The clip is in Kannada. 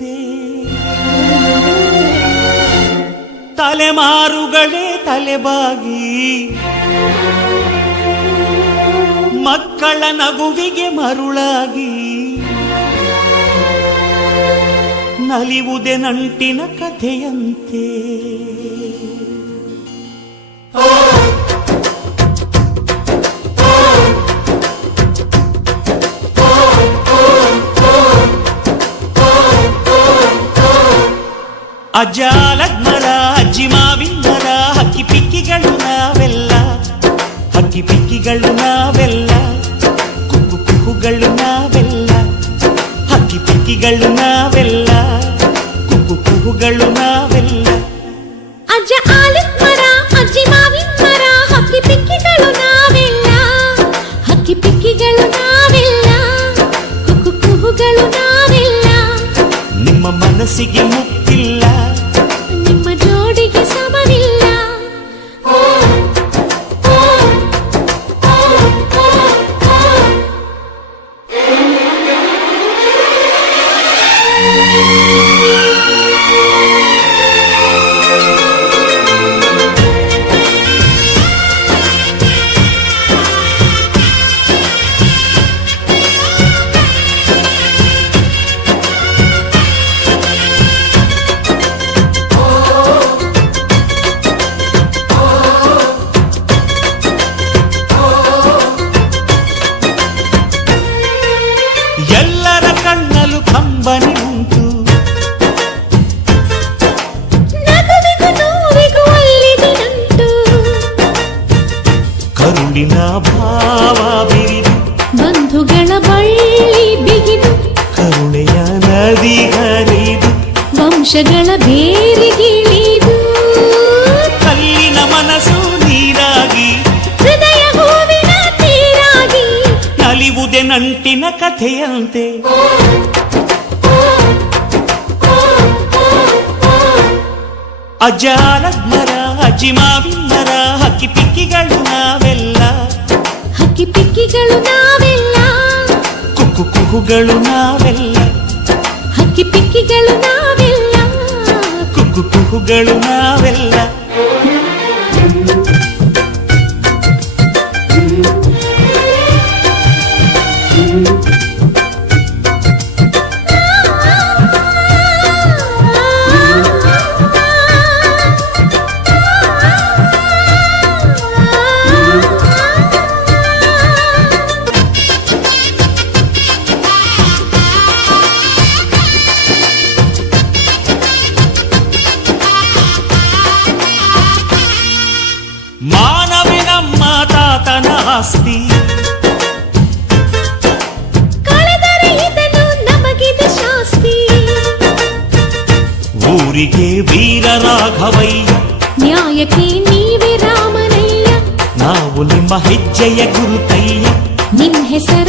ಕಥೆಯಂತೆ ತಲೆಮಾರುಗಳೇ ತಲೆಬಾಗಿ ಮಕ್ಕಳ ನಗುವಿಗೆ ಮರುಳಾಗಿ ನಲಿವುದೇ ನಂಟಿನ ಕಥೆಯಂತೆ ಅಜ್ಜಾಲಗ್ಮರ ಅಜ್ಜಿ ಮಾವಿಂದರ ಹಕ್ಕಿ ಪಿಕ್ಕಿಗಳು ನಾವೆಲ್ಲ ಹಕ್ಕಿ ಪಿಕ್ಕಿಗಳು ನಾವೆಲ್ಲ ಕುಕ್ಕು ಕುಹುಗಳು ನಾವೆಲ್ಲ ಹಕ್ಕಿ ಪಿಕ್ಕಿಗಳು ನಾವೆಲ್ಲ ಕುಕ್ಕು ಕುಹುಗಳು ನಾವೆಲ್ಲ ಅಜ್ಜ ಆಲಗ್ಮರ ಅಜ್ಜಿ ಮಾವಿಂದರ ಹಕ್ಕಿ ಪಿಕ್ಕಿಗಳು ನಾವೆಲ್ಲ ಹಕ್ಕಿ ಪಿಕ್ಕಿಗಳು ನಾವೆಲ್ಲ ಕುಕ್ಕು ಕುಹುಗಳು ನಾವೆಲ್ಲ ನಿಮ್ಮ ಮನಸ್ಸಿಗೆ ಮುಕ್ತಿಲ್ಲ ನಿಮ್ಮ ಜೋಡಿಗೆ ಸಮವಿಲ್ಲ ಎಲ್ಲರ ಕಣ್ಣಲು ಕಂಬನಿ ಉಂಟು ನಗುವಿಗೂ ನೋವಿಗೂ ಅಲ್ಲಿದಿನಂಟು ಕರುಳಿನ ಭಾವ ಬಿರಿದು ಬಂಧುಗಳ ಬಳ್ಳಿ ಬಿಗಿದು ಕರುಣೆಯ ನದಿ ಹರಿದು ವಂಶಗಳ ಬೇರಿಗಿಳಿದು ಕಲ್ಲಿನ ಮನಸ್ಸು ನೀರಾಗಿ ಹೃದಯ ಹೂವಿನ ತೀರಾಗಿ ನಲಿವುದೇ ನಂಟಿನ ಕಥೆಯಂತೆ ಅಜ್ಜಾಲಗ್ಮರ ಅಜ್ಜಿ ಮಾವಿಂದರ ಹಕ್ಕಿ ಪಿಕ್ಕಿಗಳು ನಾವೆಲ್ಲ ಹಕ್ಕಿ ಪಿಕ್ಕಿಗಳು ನಾವೆಲ್ಲ ಕುಕ್ಕು ಕುಹುಗಳು ನಾವೆಲ್ಲ ಹಕ್ಕಿ ಪಿಕ್ಕಿಗಳು ನಾವೆಲ್ಲ ಕುಕ್ಕು ಕುಹುಗಳು ನಾವೆಲ್ಲ ಮಾನವೇ ನಮ್ಮ ತಾತನ ಆಸ್ತಿ ಕಳೆದರೆ ಇದನ್ನು ನಮಗಿದೆ ಶಾಸ್ತಿ ಊರಿಗೆ ವೀರ ರಾಘವಯ್ಯ ನ್ಯಾಯಕ್ಕೆ ನೀವೇ ರಾಮನಯ್ಯ ನಾವು ನಿಮ್ಮ ಹೆಜ್ಜೆಯ ಗುರುತಯ್ಯ ನಿನ್ ಹೆಸರ